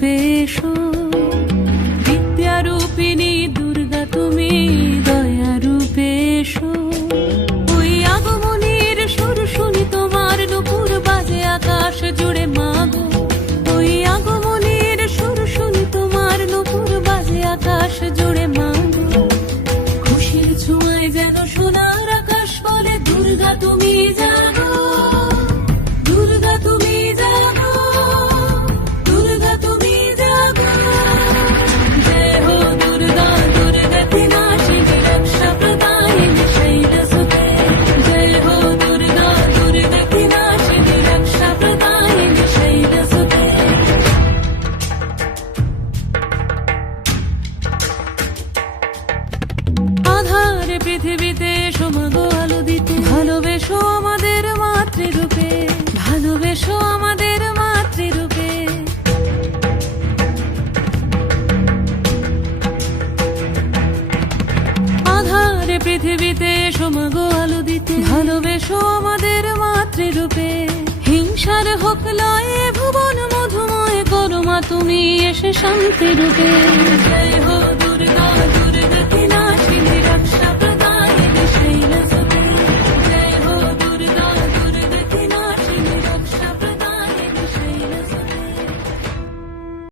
রূপে এসো, বিদ্যারূপিণী দুর্গা তুমি দয়া রূপে এসো। ওই আগমনীর সুর শুনি তোমার নুপুর বাজে আকাশ জুড়ে মাগো। ওই আগমনীর সুর শুনি তোমার নুপুর বাজে আকাশ জুড়ে মাগো। খুশির ছোঁয়ায় যেন সোনার আকাশ বলে দুর্গা তুমি জাগো, দুর্গা তুমি জাগো, দুর্গা তুমি জাগো। জয় হো দুর্গা, দুর্গা বিনাশিনী রক্ষা প্রদায়িনী শৈলসুতে। জয় হো দুর্গা, দুর্গা বিনাশিনী রক্ষা প্রদায়িনী শৈলসুতে। আধারে পৃথিবীতে এসো মাগো আলো দিতে, ভালোবেসো আমাদের মাতৃরূপে, ভালোবেসো আমাদের মাতৃরূপে। আধারে পৃথিবীতে এসো মাগো আলো দিতে, ভালোবেসো আমাদের মাতৃরূপে। হিংসার হোক লয়ে ভুবন মধুময় করো মা তুমি এসে শান্তি রূপে। জয় হো